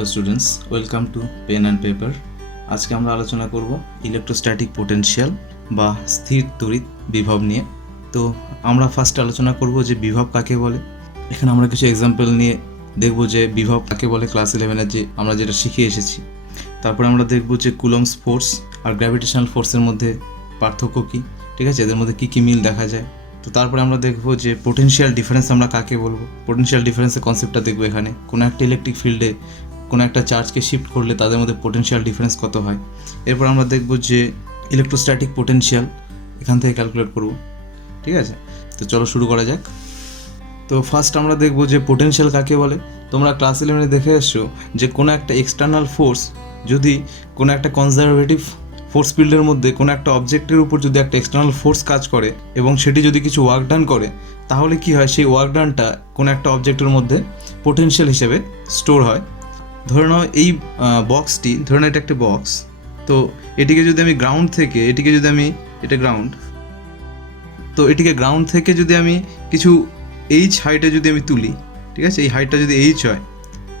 Hello students, welcome to pen and paper. আজকে আমরা আলোচনা করব ইলেকট্রোস্ট্যাটিক পোটেনশিয়াল বা স্থির তড়িৎ বিভব নিয়ে। তো আমরা ফার্স্ট আলোচনা করব যে বিভব কাকে বলে। এখানে আমরা কিছু এক্সাম্পল নিয়ে দেখব যে বিভব কাকে বলে, ক্লাস 11-এর যে আমরা যেটা শিখে এসেছি। তারপরে আমরা দেখব যে কুলম্বস ফোর্স আর গ্র্যাভিটেশনাল ফোর্সের মধ্যে পার্থক্য কী, ঠিক আছে, এদের মধ্যে কী কী মিল দেখা যায়। তো তারপরে আমরা দেখব যে পোটেনশিয়াল ডিফারেন্স আমরা কাকে বলবো। পোটেনশিয়াল ডিফারেন্সের কনসেপ্টটা দেখবো। এখানে কোনো একটা ইলেকট্রিক ফিল্ডে কোনো একটা চার্জকে শিফট করলে তাদের মধ্যে পোটেনশিয়াল ডিফারেন্স কত হয়। এরপর আমরা দেখব যে ইলেকট্রোস্ট্যাটিক পোটেনশিয়াল এখান থেকে ক্যালকুলেট করব, ঠিক আছে। তো চলো শুরু করা যাক। তো ফার্স্ট আমরা দেখব যে পোটেনশিয়াল কাকে বলে। তোমরা ক্লাস 11-এ দেখে এসছো যে কোনো একটা এক্সটার্নাল ফোর্স যদি কোনো একটা কনজারভেটিভ ফোর্স ফিল্ডের মধ্যে কোনো একটা অবজেক্টের উপর যদি একটা এক্সটার্নাল ফোর্স কাজ করে এবং সেটি যদি কিছু ওয়ার্ক ডান করে, তাহলে কি হয়, সেই ওয়ার্ক ডানটা কোনো একটা অবজেক্টের মধ্যে পোটেনশিয়াল হিসেবে স্টোর হয়। ধরে নাও এই বক্সটি, ধরে নাও এটা একটা বক্স। তো এটিকে যদি আমি গ্রাউন্ড থেকে, এটা গ্রাউন্ড, তো এটিকে গ্রাউন্ড থেকে যদি আমি কিছু এইচ হাইটে যদি আমি তুলি, ঠিক আছে, এই হাইটটা যদি এইচ হয়,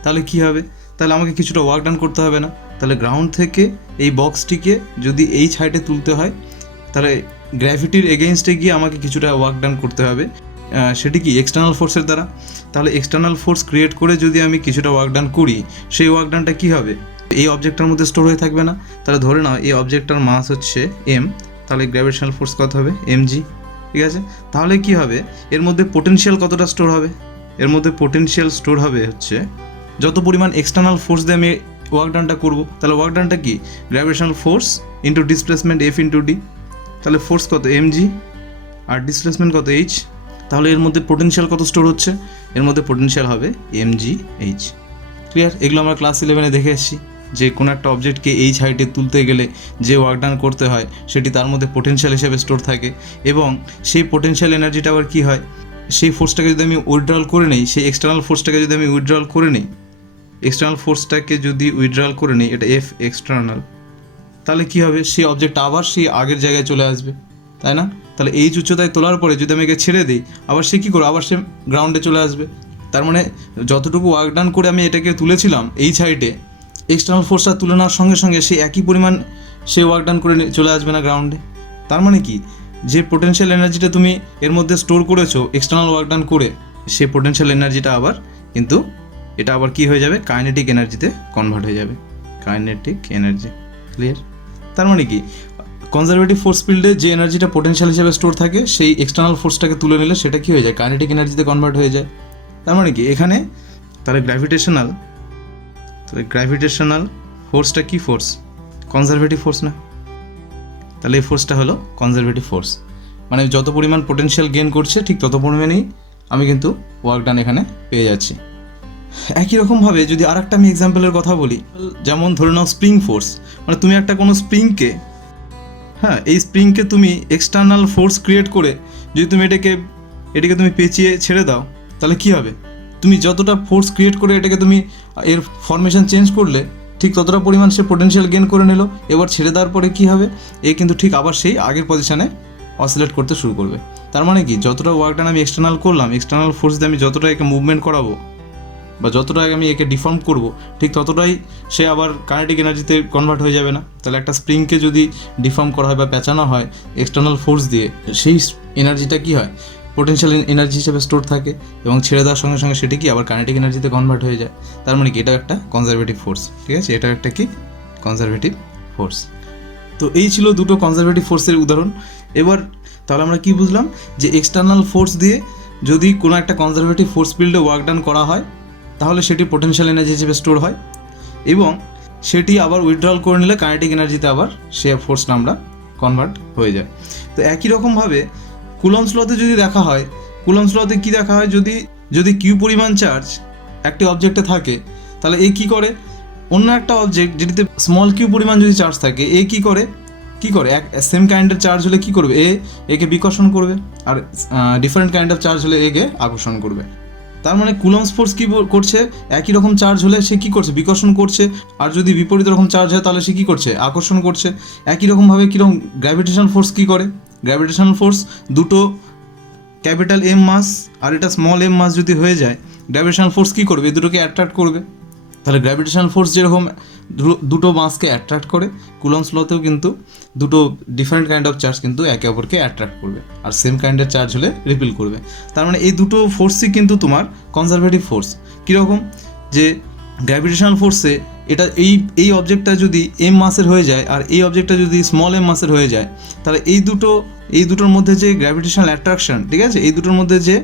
তাহলে কি হবে, তাহলে আমাকে কিছুটা ওয়ার্ক ডান করতে হবে না। তাহলে গ্রাউন্ড থেকে এই বক্সটিকে যদি এইচ হাইটে তুলতে হয়, তাহলে গ্র্যাভিটির এগেইনস্টে গিয়ে আমাকে কিছুটা ওয়ার্ক ডান করতে হবে। সেটি কি এক্সটার্নাল ফোর্সের দ্বারা। তাহলে এক্সটার্নাল ফোর্স ক্রিয়েট করে যদি আমি কিছুটা ওয়ার্ক ডান করি, সেই ওয়ার্ক ডানটা কী হবে, এই অবজেক্টটার মধ্যে স্টোর হয়ে থাকবে না। তাহলে ধরে নাও এই অবজেক্টটার মাস হচ্ছে এম, তাহলে গ্র্যাভিটেশনাল ফোর্স কত হবে, এমজি, ঠিক আছে। তাহলে কি হবে, এর মধ্যে পোটেনশিয়াল কতটা স্টোর হবে, এর মধ্যে পোটেনশিয়াল স্টোর হবে হচ্ছে যত পরিমাণ এক্সটার্নাল ফোর্স দিয়ে আমি ওয়ার্ক ডানটা করবো। তাহলে ওয়ার্ক ডানটা কি, gravitational force into displacement F into D. তাহলে ফোর্স কত, এমজি, আর ডিসপ্লেসমেন্ট কত, এইচ। তাহলে এর মধ্যে পোটেনশিয়াল কত স্টোর হচ্ছে, এর মধ্যে পোটেনশিয়াল হবে এমজি এইচ। ক্লিয়ার? এগুলো আমরা ক্লাস 11-এ দেখে এসেছি যে কোনো একটা অবজেক্টকে এইচ হাইটে তুলতে গেলে যে ওয়ার্ক ডান করতে হয় সেটি তার মধ্যে পোটেনশিয়াল হিসেবে স্টোর থাকে, এবং সেই পোটেনশিয়াল এনার্জিটা আবার কী হয়, সেই ফোর্সটাকে যদি আমি উইথড্রল করে নিই, সেই এক্সটার্নাল ফোর্সটাকে যদি আমি উইথড্রল করে নিই, এটা এফ এক্সটার্নাল, তাহলে কী হবে, সেই অবজেক্ট আবার সেই আগের জায়গায় চলে আসবে, তাই না? তাহলে এইচ উচ্চতায় তোলার পরে যদি আমি একে ছেড়ে দিই, আবার সে কী করবে, আবার সে গ্রাউন্ডে চলে আসবে। তার মানে যতটুকু ওয়ার্ক ডান করে আমি এটাকে তুলেছিলাম এইচ হাইটে, এক্সটার্নাল ফোর্সটা তুলে নেওয়ার সঙ্গে সঙ্গে সে একই পরিমাণ সে ওয়ার্ক ডান করে চলে আসবে না গ্রাউন্ডে। তার মানে কি, যে পোটেনশিয়াল এনার্জিটা তুমি এর মধ্যে স্টোর করেছো এক্সটার্নাল ওয়ার্ক ডান করে, সেই পোটেনশিয়াল এনার্জিটা আবার কিন্তু এটা আবার কি হয়ে যাবে, কাইনেটিক এনার্জিতে কনভার্ট হয়ে যাবে, কাইনেটিক এনার্জি। ক্লিয়ার? তার মানে কি, কনজারভেটিভ ফোর্স ফিল্ডে যে এনার্জিটা পোটেনশিয়াল হিসেবে স্টোর থাকে, সেই এক্সটার্নাল ফোর্সটাকে তুলে নিলে সেটা কি হয়ে যায়, কাইনেটিক এনার্জিতে কনভার্ট হয়ে যায়। তার মানে কি, এখানে তাহলে গ্র্যাভিটেশনাল ফোর্সটা কি ফোর্স, কনজারভেটিভ ফোর্স না? তাহলে এই ফোর্সটা হলো কনজারভেটিভ ফোর্স, মানে যত পরিমাণ পোটেনশিয়াল গেইন করছে ঠিক তত পরিমাণেই আমি কিন্তু ওয়ার্ক ডান এখানে পেয়ে যাচ্ছি। একই রকমভাবে যদি আর একটা আমি এক্সাম্পলের কথা বলি, যেমন ধরে নাও স্প্রিং ফোর্স, মানে তুমি একটা কোনো স্প্রিংকে, এই স্প্রিংকে তুমি এক্সটার্নাল ফোর্স ক্রিয়েট করে যদি তুমি এটাকে তুমি পেঁচিয়ে ছেড়ে দাও, তাহলে কি হবে, তুমি যতটা ফোর্স ক্রিয়েট করে এটাকে তুমি এর ফরমেশন চেঞ্জ করলে ঠিক ততটা পরিমাণ সে পোটেনশিয়াল গেইন করে নিল। এবার ছেড়ে দেওয়ার পরে কি হবে, এ কিন্তু ঠিক আবার সেই আগের পজিশনে অসিলেট করতে শুরু করবে। তার মানে কি, যতটা ওয়ার্ক ডান আমি এক্সটার্নাল করলাম, এক্সটার্নাল ফোর্স দিয়ে আমি যতটা একে মুভমেন্ট করাবো বা যতটা আমি একে ডিফর্ম করব, ঠিক ততটাই সে আবার কাইনেটিক এনার্জিতে কনভার্ট হয়ে যাবে না? তাহলে একটা স্প্রিংকে যদি ডিফর্ম করা হয় বা পেঁচানো হয় এক্সটার্নাল ফোর্স দিয়ে, সেই এনার্জিটা কি হয়, পোটেনশিয়াল এনার্জি হিসেবে স্টোর থাকে, এবং ছেড়ে দেওয়ার সঙ্গে সঙ্গে সেটি কি আবার কাইনেটিক এনার্জিতে কনভার্ট হয়ে যায়। তার মানে কি, এটাও একটা কনজারভেটিভ ফোর্স, ঠিক আছে, এটাও একটা কি কনজারভেটিভ ফোর্স। তো এই ছিল দুটো কনজারভেটিভ ফোর্সের উদাহরণ। এবার তাহলে আমরা কি বুঝলাম, যে এক্সটার্নাল ফোর্স দিয়ে যদি কোনো একটা কনজারভেটিভ ফোর্স ফিল্ডে ওয়ার্ক ডান করা হয়, তাহলে সেটি পোটেনশিয়াল এনার্জি হিসেবে স্টোর হয়, এবং সেটি আবার উইথড্রল করে নিলে কাইনেটিক এনার্জিতে আবার সে ফোর্সটা আমরা কনভার্ট হয়ে যায়। তো একই রকমভাবে কুলম্বস লতে যদি দেখা হয়, কুলম্বস লতে কী দেখা হয়, যদি কিউ পরিমাণ চার্জ একটি অবজেক্টে থাকে, তাহলে এ কী করে, অন্য একটা অবজেক্ট যেটিতে স্মল কিউ পরিমাণ যদি চার্জ থাকে, এ কী করে এক সেম কাইন্ডের চার্জ হলে কী করবে, একে বিকর্ষণ করবে, আর ডিফারেন্ট কাইন্ড অফ চার্জ হলে একে আকর্ষণ করবে। তার মানে কুলম্বস ফোর্স কী করছে, একই রকম চার্জ হলে সে কী করছে, বিকর্ষণ করছে, আর যদি বিপরীত রকম চার্জ হয় তাহলে সে কী করছে, আকর্ষণ করছে। একই রকমভাবে কীরকম গ্র্যাভিটেশনাল ফোর্স কী করে, গ্র্যাভিটেশনাল ফোর্স দুটো ক্যাপিটাল এম মাস আর এটা স্মল এম মাস যদি হয়ে যায়, গ্র্যাভিটেশনাল ফোর্স কী করবে, এই দুটোকে অ্যাট্রাক্ট করবে, তাহলে গ্র্যাভিটেশনাল ফোর্স যেরকম দুটো মাসকে অ্যাট্রাক্ট করে, কুলম্বস লতেও কিন্তু দুটো ডিফারেন্ট কাইন্ড অফ চার্জ কিন্তু একে অপরকে অ্যাট্রাক্ট করবে, আর সেম কাইন্ডের চার্জ হলে রিপিল করবে। তার মানে এই দুটো ফোর্সই কিন্তু তোমার কনজারভেটিভ ফোর্স। কীরকম, যে গ্র্যাভিটেশনাল ফোর্সে এটা এই অবজেক্টটা যদি এম মাসের হয়ে যায় আর এই অবজেক্টটা যদি স্মল এম মাসের হয়ে যায়, তাহলে এই দুটোর মধ্যে যে গ্র্যাভিটেশনাল অ্যাট্রাকশন, ঠিক আছে, এই দুটোর মধ্যে যে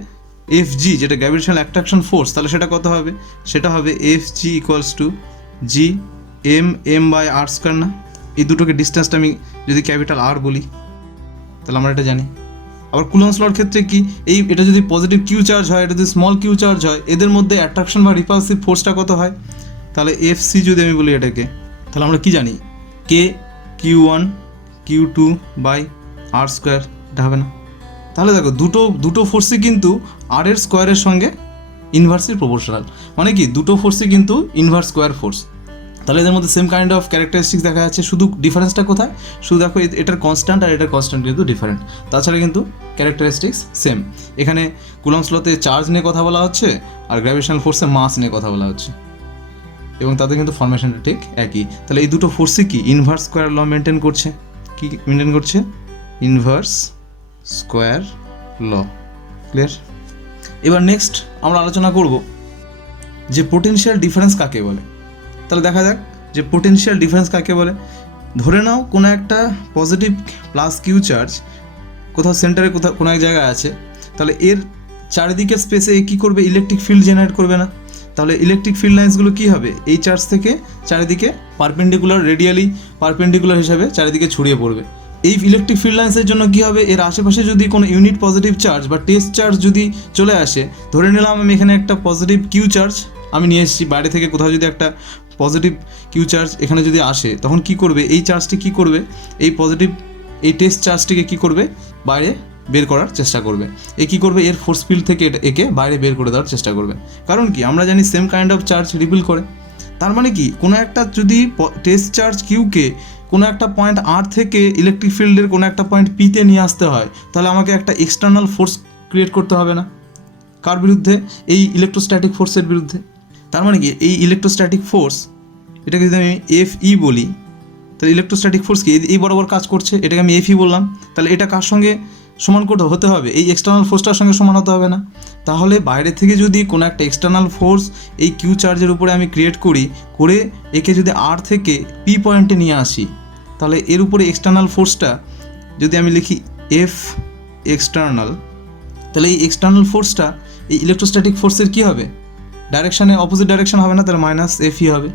FG যেটা গ্র্যাভিটেশনাল অ্যাট্রাকশন ফোর্স, তাহলে সেটা কত হবে? সেটা হবে FG equals to G M by R square না? এই দুটোকে ডিস্টেন্সটা আমি যদি ক্যাপিটাল আর বলি তাহলে আমরা এটা জানি। আবার কুলম্বস লর ক্ষেত্রে কি, এটা যদি পজিটিভ কিউ চার্জ হয়, এটা যদি স্মল কিউ চার্জ হয়, এদের মধ্যে অ্যাট্রাকশন বা রিপালসিভ ফোর্সটা কত হয়? তাহলে FC যদি আমি বলি এটাকে, তাহলে আমরা কি জানি? Q1 Q2 by R square, এটা হবে না? তাহলে দেখো দুটো ফোর্সই কিন্তু আর এর স্কোয়ারের সঙ্গে ইনভার্সলি প্রপোর্শনাল, মানে কি দুটো ফোর্সই কিন্তু ইনভার্স স্কোয়ার ফোর্স। তাহলে এদের মধ্যে সেম কাইন্ড অফ ক্যারেক্টারিস্টিক্স দেখা যাচ্ছে, শুধু ডিফারেন্সটা কোথায়? শুধু দেখো এটার কনস্ট্যান্ট আর এটার কনস্ট্যান্ট কিন্তু ডিফারেন্ট, তাছাড়া কিন্তু ক্যারেক্টারিস্টিক্স সেম। এখানে কুলম্বস লতে চার্জ নিয়ে কথা বলা হচ্ছে আর গ্র্যাভিটেশনাল ফোর্সে মাস নিয়ে কথা বলা হচ্ছে, এবং তাদের কিন্তু ফরমেশনটা ঠিক একই। তাহলে এই দুটো ফোর্সই কি ইনভার্স স্কোয়ার ল মেনটেন করছে? কি মেনটেন করছে? ইনভার্স স্কোয়ার ল। ক্লিয়ার? এবার নেক্সট আমরা আলোচনা করব যে পোটেনশিয়াল ডিফারেন্স কাকে বলে। তাহলে দেখা যাক যে পোটেনশিয়াল ডিফারেন্স কাকে বলে। ধরে নাও কোনো একটা পজিটিভ প্লাস কিউ চার্জ কোথাও সেন্টারে কোনো এক জায়গায় আছে, তাহলে এর চারিদিকের স্পেসে কী করবে? ইলেকট্রিক ফিল্ড জেনারেট করবে না? তাহলে ইলেকট্রিক ফিল্ড লাইন্সগুলো কী হবে? এই চার্জ থেকে চারিদিকে পারপেন্ডিকুলার, রেডিয়ালি পারপেন্ডিকুলার হিসাবে চারিদিকে ছড়িয়ে পড়বে। এই ইলেকট্রিক ফিল্ড লাইন্সের জন্য কী হবে? এর আশেপাশে যদি কোনো ইউনিট পজিটিভ চার্জ বা টেস্ট চার্জ যদি চলে আসে, ধরে নিলাম আমি এখানে একটা পজিটিভ কিউ চার্জ আমি নিয়ে এসেছি বাইরে থেকে, কোথাও যদি একটা পজিটিভ কিউ চার্জ এখানে যদি আসে, তখন কি করবে? এই চার্জটি কি করবে? এই টেস্ট চার্জটিকে কি করবে? বাইরে বের করার চেষ্টা করবে। কী করবে? এর ফোর্স ফিল্ড থেকে একে বাইরে বের করে দেওয়ার চেষ্টা করবে। কারণ কি, আমরা জানি same kind of charge repeal করে। তার মানে কি, কোনো একটা যদি টেস্ট চার্জ কিউকে কোনো একটা পয়েন্ট আর থেকে ইলেকট্রিক ফিল্ডের কোনো একটা পয়েন্ট পিতে নিয়ে আসতে হয়, তাহলে আমাকে একটা এক্সটার্নাল ফোর্স ক্রিয়েট করতে হবে না? কার বিরুদ্ধে? এই ইলেকট্রোস্ট্যাটিক ফোর্সের বিরুদ্ধে। তার মানে কি, এই ইলেকট্রোস্ট্যাটিক ফোর্স, এটাকে যদি আমি FE বলি, তাহলে ইলেকট্রোস্ট্যাটিক ফোর্স কি এই বরাবর কাজ করছে, এটাকে আমি FE বললাম। তাহলে এটা কার সঙ্গে সমান হতে হবে? এই এক্সটার্নাল ফোর্সটার সঙ্গে সমান হতে হবে না? তাহলে বাইরে থেকে যদি কোনো একটা এক্সটার্নাল ফোর্স এই কিউ চার্জের উপরে আমি ক্রিয়েট করে একে যদি আর থেকে পি পয়েন্টে নিয়ে আসি, তাহলে এর উপরে এক্সটার্নাল ফোর্সটা যদি আমি লিখি F এক্সটার্নাল, তাহলে এই এক্সটার্নাল ফোর্সটা এই ইলেকট্রোস্ট্যাটিক ফোর্সের কী হবে? ডাইরেকশানে অপোজিট ডাইরেকশন হবে না? তাহলে -FE হবে,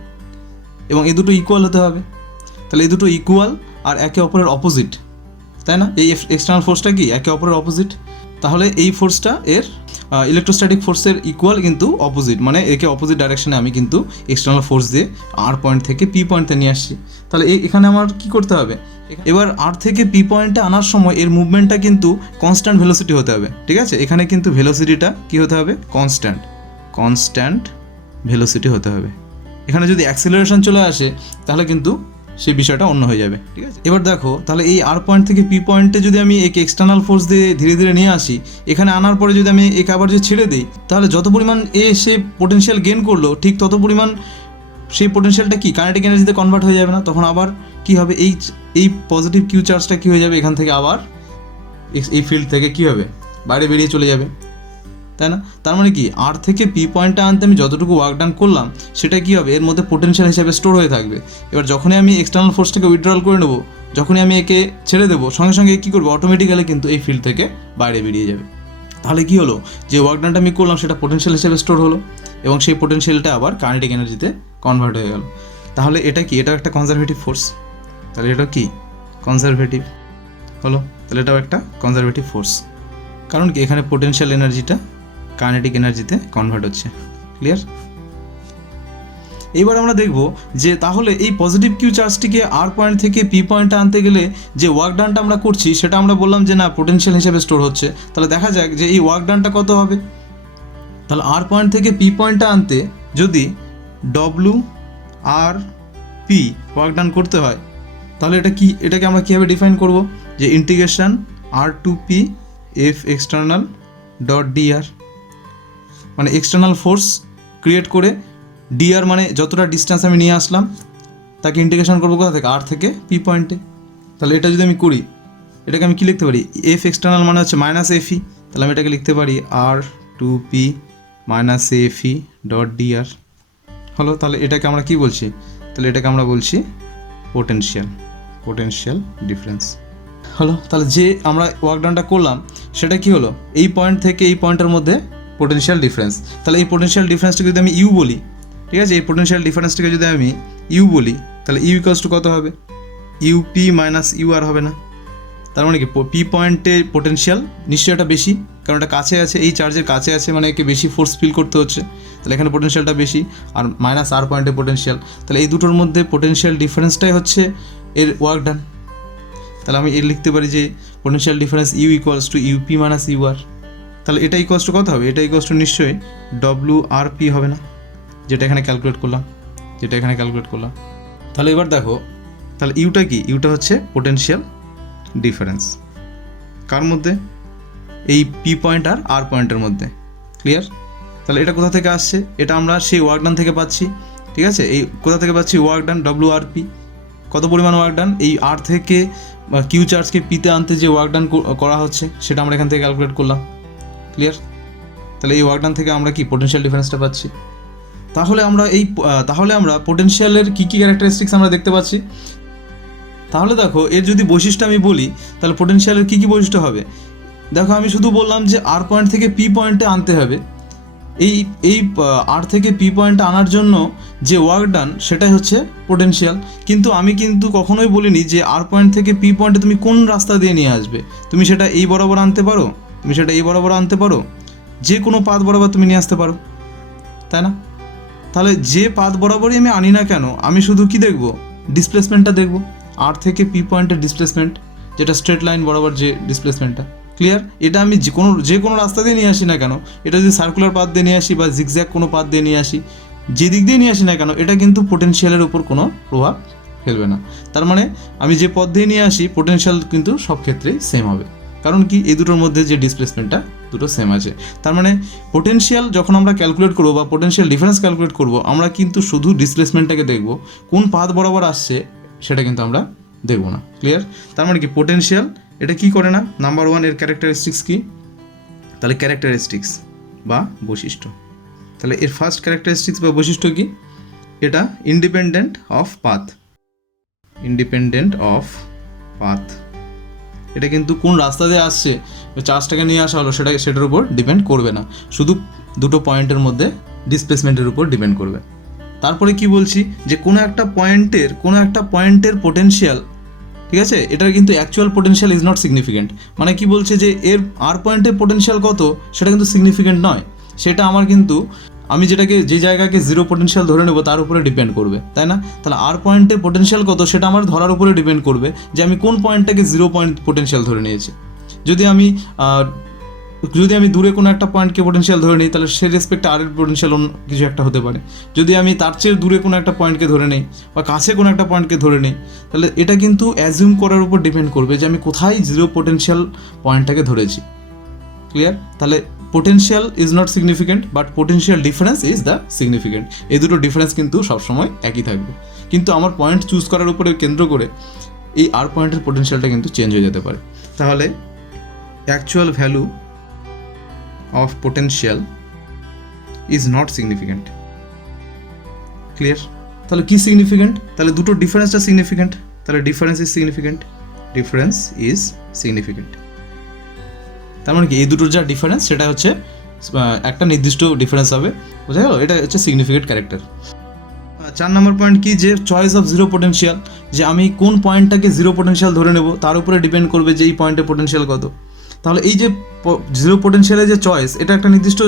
এবং এই দুটো ইকুয়াল হতে হবে। তাহলে এই দুটো ইকুয়াল আর একে অপরের অপোজিট, তাই না? এই এক্সটার্নাল ফোর্সটা কি একে অপরের অপোজিট? তাহলে এই ফোর্সটা এর ইলেকট্রোস্ট্যাটিক ফোর্সের ইকুয়াল কিন্তু অপোজিট, মানে একে অপোজিট ডাইরেকশনে আমি কিন্তু এক্সটার্নাল ফোর্স দিয়ে আর পয়েন্ট থেকে পি পয়েন্টে নিয়ে আসছি। তাহলে এখানে আমার কি করতে হবে? এবার আর থেকে পি পয়েন্টে আনার সময় এর মুভমেন্টটা কিন্তু কনস্ট্যান্ট ভেলোসিটি হতে হবে, ঠিক আছে? এখানে কিন্তু ভেলোসিটিটা কি হতে হবে? কনস্ট্যান্ট ভেলোসিটি হতে হবে। এখানে যদি অ্যাক্সিলারেশন চলে আসে তাহলে কিন্তু সেই বিষয়টা অন্য হয়ে যাবে, ঠিক আছে? এবার দেখো, তাহলে এই আর পয়েন্ট থেকে পি পয়েন্টে যদি আমি একে এক্সটার্নাল ফোর্স দিয়ে ধীরে ধীরে নিয়ে আসি, এখানে আনার পরে যদি আমি একে আবার যদি ছেড়ে দিই, তাহলে যত পরিমাণ সে পোটেনশিয়াল গেন করলো, ঠিক তত পরিমাণ সেই পোটেনশিয়ালটা কি কাইনেটিক এনার্জিতে কনভার্ট হয়ে যাবে না? তখন আবার কি হবে? এই পজিটিভ কিউ চার্জটা কী হয়ে যাবে? এখান থেকে আবার এই ফিল্ড থেকে কী হবে? বাইরে বেরিয়ে চলে যাবে, তাই না? তার মানে কি, আর থেকে পি পয়েন্টটা আনতে আমি যতটুকু ওয়ার্ক ডান করলাম সেটা কী হবে? এর মধ্যে পোটেনশিয়াল হিসাবে স্টোর হয়ে থাকবে। এবার যখনই আমি এক্সটার্নাল ফোর্সটাকে উইথড্রল করে নেবো, যখনই আমি একে ছেড়ে দেবো, সঙ্গে সঙ্গে কী করবো? অটোমেটিক্যালি কিন্তু এই ফিল্ড থেকে বাইরে বেরিয়ে যাবে। তাহলে কী হলো? যে ওয়ার্ক ডানটা আমি করলাম সেটা পোটেনশিয়াল হিসেবে স্টোর হলো, এবং সেই পোটেনশিয়ালটা আবার কাইনেটিক এনার্জিতে কনভার্ট হয়ে গেল। তাহলে এটা কি? এটা একটা কনজারভেটিভ ফোর্স। তাহলে এটা কি? কনজারভেটিভ হলো। তাহলে এটাও একটা কনজারভেটিভ ফোর্স, কারণ কি এখানে পোটেনশিয়াল এনার্জিটা কাইনেটিক এনার্জিতে কনভার্ট হচ্ছে। ক্লিয়ার? এবার আমরা দেখব যে তাহলে এই পজিটিভ কিউ চার্জটিকে আর পয়েন্ট থেকে পি পয়েন্টে আনতে গেলে যে ওয়ার্ক ডানটা আমরা করছি সেটা আমরা বললাম যে না, পোটেনশিয়াল হিসেবে স্টোর হচ্ছে। তাহলে দেখা যাক যে এই ওয়ার্ক ডানটা কত হবে। তাহলে আর পয়েন্ট থেকে পি পয়েন্টে আনতে যদি WRP ওয়ার্ক ডান করতে হয়, তাহলে এটাকে আমরা কীভাবে ডিফাইন করব? যে integration R2P F external dr, মানে এক্সটার্নাল ফোর্স ক্রিয়েট করে ডিআর মানে যতটা ডিস্টেন্স আমি নিয়ে আসলাম তাকে ইন্টিগ্রেশন করবো কোথা থেকে, আর থেকে পি পয়েন্টে। তাহলে এটা যদি আমি করি, এটাকে আমি কী লিখতে পারি, এফ এক্সটার্নাল মানে হচ্ছে মাইনাস এফি, তাহলে আমি এটাকে লিখতে পারি আর to P minus F dot DR হলো। তাহলে এটাকে আমরা কি বলছি, তাহলে এটাকে আমরা বলছি পোটেনশিয়াল ডিফারেন্স হলো। তাহলে যে আমরা ওয়ার্ক ডানটা করলাম সেটা কি হলো, এই পয়েন্ট থেকে এই পয়েন্টের মধ্যে পোটেনশিয়াল ডিফারেন্স। তাহলে এই পোটেনশিয়াল ডিফারেন্সটাকে যদি আমি ইউ বলি, ঠিক আছে, এই পোটেনশিয়াল ডিফারেন্সটাকে যদি আমি ইউ বলি, তাহলে ইউ ইকুয়ালস টু কত হবে, ইউপি মাইনাস ইউ আর হবে না। তার মানে কি পি পয়েন্টে পোটেনশিয়াল নিশ্চয়ই এটা বেশি, কারণ এটা কাছে আছে, এই চার্জের কাছে আছে মানে একে বেশি ফোর্স ফিল করতে হচ্ছে, তাহলে এখানে পোটেনশিয়ালটা বেশি, আর মাইনাস আর পয়েন্টে পোটেনশিয়াল, তাহলে এই দুটোর মধ্যে পোটেনশিয়াল ডিফারেন্সটাই হচ্ছে এর ওয়ার্ক ডান। তাহলে আমি এর লিখতে পারি যে potential difference U equals to UP minus U R. তাহলে এটা ইকুয়ালস টু কত হবে, এটা ইকুয়ালস টু নিশ্চয়ই ডব্লিউ আর পি হবে না, যেটা এখানে ক্যালকুলেট করলাম। তাহলে এবার দেখো, তাহলে ইউটা কি, ইউটা হচ্ছে পোটেনশিয়াল ডিফারেন্স কার মধ্যে, এই পি পয়েন্ট আর আর পয়েন্টের মধ্যে। ক্লিয়ার? তাহলে এটা কোথা থেকে আসছে, এটা আমরা সেই ওয়ার্ক ডান থেকে পাচ্ছি, ঠিক আছে। এই কোথা থেকে পাচ্ছি, work done W R P, কত পরিমাণ ওয়ার্ক ডান, এই আর থেকে কিউ চার্জকে পিতে আনতে যে ওয়ার্ক ডান করা হচ্ছে সেটা আমরা এখান থেকে ক্যালকুলেট করলাম। ক্লিয়ার? তাহলে এই ওয়ার্ক ডান থেকে আমরা কি পোটেনশিয়াল ডিফারেন্সটা পাচ্ছি। তাহলে আমরা পোটেনশিয়ালের কী কী ক্যারেক্টারিস্টিক্স আমরা দেখতে পাচ্ছি। তাহলে দেখো, এর যদি বৈশিষ্ট্য আমি বলি, তাহলে পোটেনশিয়ালের কী কী বৈশিষ্ট্য হবে। দেখো, আমি শুধু বললাম যে আর পয়েন্ট থেকে পি পয়েন্টে আনতে হবে, এই আর থেকে পি পয়েন্টে আনার জন্য যে ওয়ার্ক ডান সেটাই হচ্ছে পোটেনশিয়াল। কিন্তু আমি কখনোই বলিনি যে আর পয়েন্ট থেকে পি পয়েন্টে তুমি কোন রাস্তা দিয়ে নিয়ে আসবে, তুমি সেটা এই বরাবর আনতে পারো, যে কোনো পাথ বরাবর তুমি নিয়ে আসতে পারো, তাই না। তাহলে যে পাথ বরাবরই আমি আনি না কেন, আমি শুধু কি দেখব, ডিসপ্লেসমেন্টটা দেখব, আর থেকে পি পয়েন্টের ডিসপ্লেসমেন্ট, যেটা স্ট্রেট লাইন বরাবর যে ডিসপ্লেসমেন্টটা। ক্লিয়ার? এটা আমি যে কোনো রাস্তা দিয়ে নিয়ে আসি না কেন, এটা যদি সার্কুলার পাথ দিয়ে নিয়ে আসি বা জিগজ্যাগ কোনো পাথ দিয়ে নিয়ে আসি, যে দিক দিয়ে নিয়ে আসি না কেন, এটা কিন্তু পোটেনশিয়ালের উপর কোনো প্রভাব ফেলবে না। তার মানে আমি যে পথ দিয়ে নিয়ে আসি, পোটেনশিয়াল কিন্তু সব ক্ষেত্রেই সেম হবে, কারণ কি এই দুটোর মধ্যে যে ডিসপ্লেসমেন্টটা দুটো সেম আছে। তার মানে পোটেনশিয়াল যখন আমরা ক্যালকুলেট করবো বা পোটেনশিয়াল ডিফারেন্স ক্যালকুলেট করবো, আমরা কিন্তু শুধু ডিসপ্লেসমেন্টটাকে দেখব, কোন পাথ বরাবর আসছে সেটা কিন্তু আমরা দেখব না। ক্লিয়ার? তার মানে কি পোটেনশিয়াল এটা কি করে না, নাম্বার ওয়ান এর ক্যারেক্টারিস্টিক্স কি, তাহলে ক্যারেক্টারিস্টিক্স বা বৈশিষ্ট্য। তাহলে এর ফার্স্ট ক্যারেক্টারিস্টিক্স বা বৈশিষ্ট্য কি, এটা ইন্ডিপেন্ডেন্ট অফ পাথ। এটা কিন্তু কোন রাস্তা দিয়ে আসছে, চার্জটাকে নিয়ে আসা হলো, সেটার উপর ডিপেন্ড করবে না, শুধু দুটো পয়েন্টের মধ্যে ডিসপ্লেসমেন্টের উপর ডিপেন্ড করবে। তারপরে কি বলছি, যে কোনো একটা পয়েন্টের পোটেনশিয়াল, ঠিক আছে, এটার কিন্তু actual potential is not significant. মানে কি বলছে, যে এর আর পয়েন্টের পোটেনশিয়াল কত সেটা কিন্তু সিগনিফিকেন্ট নয়, সেটা আমার কিন্তু আমি যে জায়গাকে জিরো পোটেনশিয়াল ধরে নেব তার উপরে ডিপেন্ড করবে, তাই না। তাহলে আর পয়েন্টের পোটেনশিয়াল কত সেটা আমার ধরার উপরে ডিপেন্ড করবে, যে আমি কোন পয়েন্টটাকে জিরো পয়েন্ট পোটেনশিয়াল ধরে নিয়েছি। যদি আমি দূরে কোনো একটা পয়েন্টকে পোটেনশিয়াল ধরে নিই, তাহলে সে রেসপেক্টে আর এর পোটেনশিয়াল কিছু একটা হতে পারে। যদি আমি তার চেয়ে দূরে কোনো একটা পয়েন্টকে ধরে নিই বা কাছে কোনো একটা পয়েন্টকে ধরে নিই, তাহলে এটা কিন্তু অ্যাজিউম করার উপর ডিপেন্ড করবে যে আমি কোথায় জিরো পোটেনশিয়াল পয়েন্টটাকে ধরেছি। ক্লিয়ার? তাহলে potential is not significant, but potential difference is the significant. এই দুটো ডিফারেন্স কিন্তু সবসময় একই থাকবে, কিন্তু আমার পয়েন্ট চুজ করার উপরে কেন্দ্র করে এই আর পয়েন্টের পোটেনশিয়ালটা কিন্তু চেঞ্জ হয়ে যেতে পারে। তাহলে actual value of potential is not significant. Clear? তাহলে কি সিগনিফিকেন্ট, তাহলে দুটো ডিফারেন্সটা সিগনিফিকেন্ট, তাহলে ডিফারেন্স ইজ সিগনিফিকেন্ট। তার মানে কি এই দুটোর যা ডিফারেন্স সেটা হচ্ছে একটা নির্দিষ্ট ডিফারেন্স হবে, বোঝা গেল, এটা হচ্ছে সিগনিফিকেন্ট ক্যারেক্টার। 4 নম্বর পয়েন্ট কি, যে চয়েস অফ জিরো পোটেনশিয়াল, যে আমি কোন পয়েন্টটাকে জিরো পোটেনশিয়াল ধরে নেব তার উপরে ডিপেন্ড করবে যে এই পয়েন্টের পোটেনশিয়াল কত। তাহলে এই যে জিরো পোটেনশিয়ালের যে চয়েস, এটা একটা নির্দিষ্ট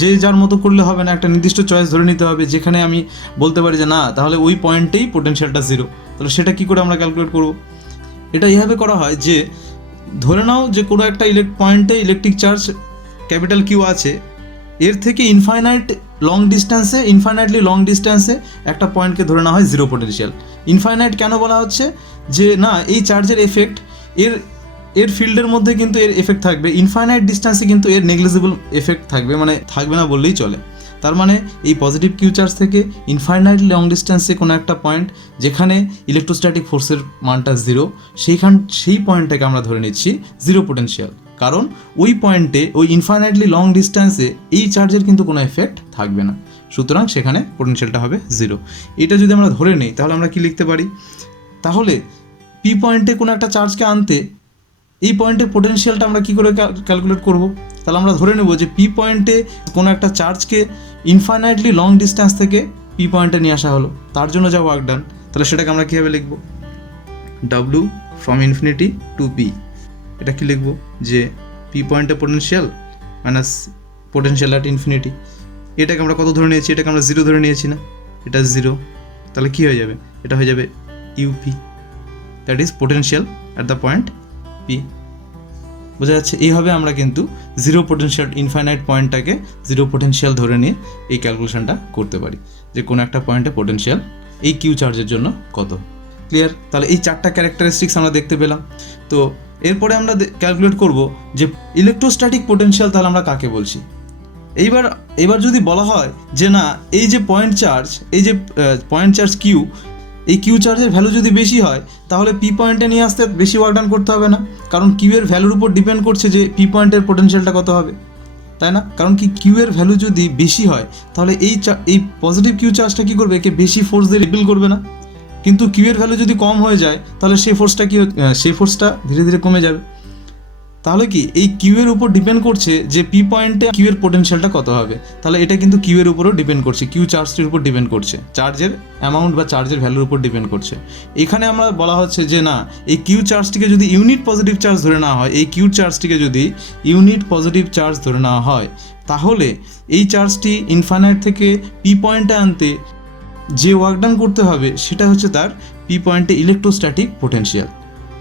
যে যার মতো করলে হবে না, একটা নির্দিষ্ট চয়েস ধরে নিতে হবে, যেখানে আমি বলতে পারি যে না, তাহলে ওই পয়েন্টেই পোটেনশিয়ালটা জিরো। তাহলে সেটা কী করে আমরা ক্যালকুলেট করব, এটা এইভাবে করা হয় যে ধরে নাও যে কোনো একটা পয়েন্টে ইলেকট্রিক চার্জ ক্যাপিটাল কিউ আছে, এর থেকে ইনফাইনাইটলি লং ডিস্ট্যান্সে একটা পয়েন্টকে ধরে নেওয়া হয় জিরো পোটেনশিয়াল। ইনফাইনাইট কেন বলা হচ্ছে, যে না, এই চার্জের এফেক্ট এর ফিল্ডের মধ্যে কিন্তু এর এফেক্ট থাকবে, ইনফাইনাইট ডিস্ট্যান্সে কিন্তু এর নেগলিজিবল এফেক্ট থাকবে, মানে থাকবে না বললেই চলে। তার মানে এই পজিটিভ কিউ চার্জ থেকে ইনফাইনাইটলি লং ডিস্টেন্সে কোনো একটা পয়েন্ট যেখানে ইলেকট্রোস্ট্যাটিক ফোর্সের মানটা 0, সেই পয়েন্টটাকে আমরা ধরে নিচ্ছি জিরো পোটেনশিয়াল, কারণ ওই পয়েন্টে ওই ইনফাইনাইটলি লং ডিস্টেন্সে এই চার্জের কিন্তু কোনো এফেক্ট থাকবে না, সুতরাং সেখানে পোটেনশিয়ালটা হবে 0। এটা যদি আমরা ধরে নিই তাহলে আমরা কি লিখতে পারি, তাহলে পি পয়েন্টে কোনো একটা চার্জকে আনতে এই পয়েন্টের পোটেনশিয়ালটা আমরা কী করে ক্যালকুলেট করব, তাহলে আমরা ধরে নেব যে পি পয়েন্টে কোনো একটা চার্জকে ইনফাইনাইটলি লং ডিস্টেন্স থেকে পি পয়েন্টে নিয়ে আসা হলো, তার জন্য যা ওয়ার্ক ডান, তাহলে সেটাকে আমরা কীভাবে লিখব, W from infinity two P. এটা কি লিখব যে পি পয়েন্টে potential minus potential at infinity. এটাকে আমরা কত ধরে নিয়েছি, এটাকে আমরা 0 ধরে নিয়েছি না, এটা 0, তাহলে কী হয়ে যাবে, এটা হয়ে যাবে UP, that is potential at the point P. বোঝা যাচ্ছে, এইভাবে আমরা কিন্তু জিরো পোটেনশিয়াল ইনফাইনাইট পয়েন্টটাকে জিরো পোটেনশিয়াল ধরে নিয়ে এই ক্যালকুলেশনটা করতে পারি যে কোনো একটা পয়েন্টে পোটেনশিয়াল এই কিউ চার্জের জন্য কত। ক্লিয়ার? তাহলে এই 4টা ক্যারেক্টারিস্টিক্স আমরা দেখতে পেলাম। তো এরপরে আমরা ক্যালকুলেট করব যে ইলেকট্রোস্ট্যাটিক পোটেনশিয়াল তাহলে আমরা কাকে বলছি। এইবার যদি বলা হয় যে না, এই যে পয়েন্ট চার্জ কিউ, এই কিউ চার্জের ভ্যালু যদি বেশি হয় তাহলে পি পয়েন্টে নিয়ে আসতে বেশি ওয়ার্ক ডান করতে হবে না, কারণ কিউ এর ভ্যালুর উপর ডিপেন্ড করছে যে পি পয়েন্টের পোটেনশিয়ালটা কত হবে, তাই না? কারণ কি কিউ এর ভ্যালু যদি বেশি হয় তাহলে এই পজিটিভ কিউ চার্জটা কী করবে, একে বেশি ফোর্স দিয়ে রিপিল করবে না, কিন্তু কিউ এর ভ্যালু যদি কম হয়ে যায় তাহলে সেই ফোর্সটা ধীরে ধীরে কমে যাবে। তাহলে কি এই কিউ এর উপর ডিপেন্ড করছে যে পি পয়েন্টে কিউ এর পোটেনশিয়ালটা কত হবে, তাহলে এটা কিন্তু কিউ এর উপরও ডিপেন্ড করছে, কিউ চার্জটির উপর ডিপেন্ড করছে, চার্জের অ্যামাউন্ট বা চার্জের ভ্যালুর উপর ডিপেন্ড করছে। এখানে আমরা বলা হচ্ছে যে না, এই কিউ চার্জটিকে যদি ইউনিট পজিটিভ চার্জ ধরে নেওয়া হয়, এই কিউ চার্জটিকে যদি ইউনিট পজিটিভ চার্জ ধরে নেওয়া হয়, তাহলে এই চার্জটি ইনফাইনাইট থেকে পি পয়েন্টে আনতে যে ওয়ার্ক ডান করতে হবে সেটা হচ্ছে তার পি পয়েন্টে ইলেকট্রোস্ট্যাটিক পোটেনশিয়াল।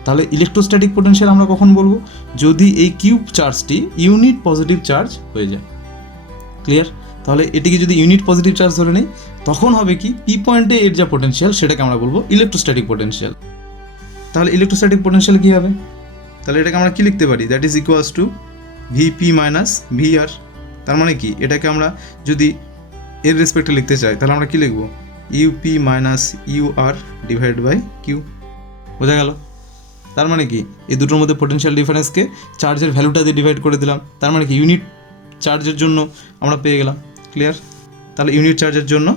তাহলে ইলেকট্রোস্ট্যাটিক পোটেনশিয়াল আমরা কখন বলবো, যদি এই কিউ চার্জটি ইউনিট পজিটিভ চার্জ হয়ে যায়। ক্লিয়ার? তাহলে এটিকে যদি ইউনিট পজিটিভ চার্জ ধরে নেই তখন হবে কি, পি পয়েন্টে এর যা পোটেনশিয়াল সেটাকে আমরা বলবো ইলেকট্রোস্ট্যাটিক পোটেনশিয়াল। তাহলে ইলেকট্রোস্ট্যাটিক পোটেনশিয়াল কী হবে, তাহলে এটাকে আমরা কি লিখতে পারি, that is equals to VP minus VR. তার মানে কি, এটাকে আমরা যদি এর রেসপেক্টে লিখতে চাই তাহলে আমরা কি লিখব, UP minus UR divide by Q. বোঝা গেল? তার মানে কি, এই দুটোর মধ্যে পোটেনশিয়াল ডিফারেন্সকে চার্জের ভ্যালুটা দিয়ে ডিভাইড করে দিলাম, তার মানে কি ইউনিট চার্জের জন্য আমরা পেয়ে গেলাম। ক্লিয়ার? তাহলে ইউনিট চার্জের জন্য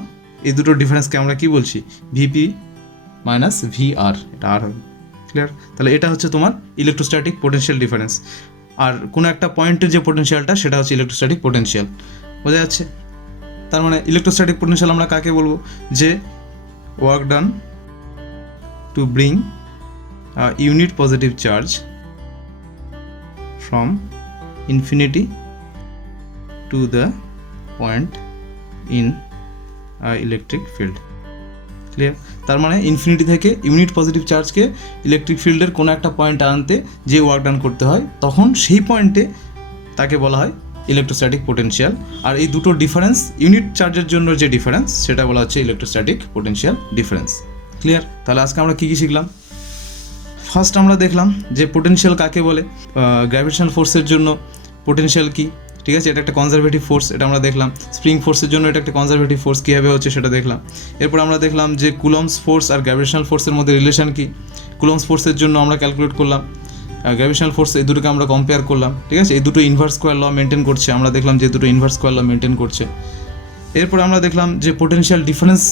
এই দুটোর ডিফারেন্সকে আমরা কি বলছি, ভিপি মাইনাস ভিআর, এটা আর হবে। ক্লিয়ার? তাহলে এটা হচ্ছে তোমার ইলেকট্রোস্ট্যাটিক পোটেনশিয়াল ডিফারেন্স, আর কোনো একটা পয়েন্টের যে পোটেনশিয়ালটা সেটা হচ্ছে ইলেকট্রোস্ট্যাটিক পোটেনশিয়াল। বোঝা যাচ্ছে? তার মানে ইলেকট্রোস্ট্যাটিক পোটেনশিয়াল আমরা কাকে বলবো, যে work done to bring unit positive charge from infinity to the point in electric field. Clear? তার মানে ইনফিনিটি থেকে ইউনিট পজিটিভ চার্জকে ইলেকট্রিক ফিল্ডের কোনো একটা পয়েন্ট আনতে যে ওয়ার্ক ডান করতে হয় তখন সেই পয়েন্টে তাকে বলা হয় ইলেকট্রোস্ট্যাটিক পোটেনশিয়াল। আর এই দুটোর ডিফারেন্স, ইউনিট চার্জের জন্য যে ডিফারেন্স সেটা বলা হচ্ছে ইলেকট্রোস্ট্যাটিক পোটেনশিয়াল ডিফারেন্স। ক্লিয়ার? তাহলে আজকে আমরা কী কী শিখলাম, ফার্স্ট আমরা দেখলাম যে পোটেনশিয়াল কাকে বলে, গ্র্যাভিটেশনাল ফোর্সের জন্য পোটেনশিয়াল কি, ঠিক আছে, এটা একটা কনজারভেটিভ ফোর্স, এটা আমরা দেখলাম। স্প্রিং ফোর্সের জন্য এটা একটা কনজারভেটিভ ফোর্স, কীভাবে হচ্ছে সেটা দেখলাম। এরপর আমরা দেখলাম যে কুলম্বস ফোর্স আর গ্র্যাভিটেশনাল ফোর্সের মধ্যে রিলেশন কি। কুলম্বস ফোর্সের জন্য আমরা ক্যালকুলেট করলাম, গ্র্যাভিটেশনাল ফোর্স, এই দুটোকে আমরা কম্পেয়ার করলাম, ঠিক আছে, এই দুটো ইনভার্স স্কোয়ার ল মেনটেন করছে, আমরা দেখলাম যে দুটো ইনভার্স স্কোয়ার ল মেনটেন করছে। এরপর আমরা দেখলাম যে পোটেনশিয়াল ডিফারেন্স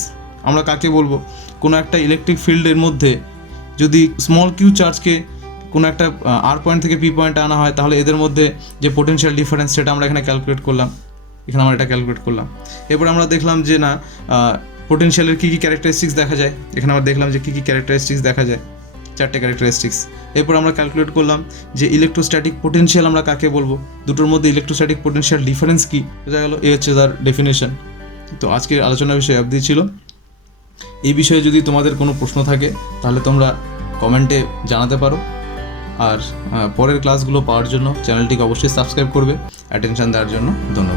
আমরা কাকে বলবো, কোনো একটা ইলেকট্রিক ফিল্ডের মধ্যে যদি স্মল কিউ চার্জকে কোনো একটা আর পয়েন্ট থেকে পি পয়েন্টে আনা হয় তাহলে এদের মধ্যে যে পোটেনশিয়াল ডিফারেন্স সেটা আমরা এখানে ক্যালকুলেট করলাম, আমরা এটা ক্যালকুলেট করলাম। এরপর আমরা দেখলাম যে না, পোটেনশিয়ালের কী কী ক্যারেক্টারিস্টিক্স দেখা যায়, এখানে আমরা দেখলাম যে কী কী ক্যারেক্টারিস্টিক্স দেখা যায়, 4টে ক্যারেক্টারিস্টিক্স। এরপর আমরা ক্যালকুলেট করলাম যে ইলেকট্রোস্ট্যাটিক পোটেনশিয়াল আমরা কাকে বলবো, দুটোর মধ্যে ইলেকট্রোস্ট্যাটিক পোটেনশিয়াল ডিফারেন্স কী বোঝা গেল, এই হচ্ছে তার ডেফিনেশন। তো আজকের আলোচনার বিষয় অবধি ছিল। এই বিষয়ে যদি তোমাদের কোনো প্রশ্ন থাকে তাহলে তোমরা কমেন্টে জানাতে পারো, আর পরের ক্লাসগুলো পাওয়ার জন্য চ্যানেলটিকে অবশ্যই সাবস্ক্রাইব করবে। অ্যাটেনশন দেওয়ার জন্য ধন্যবাদ।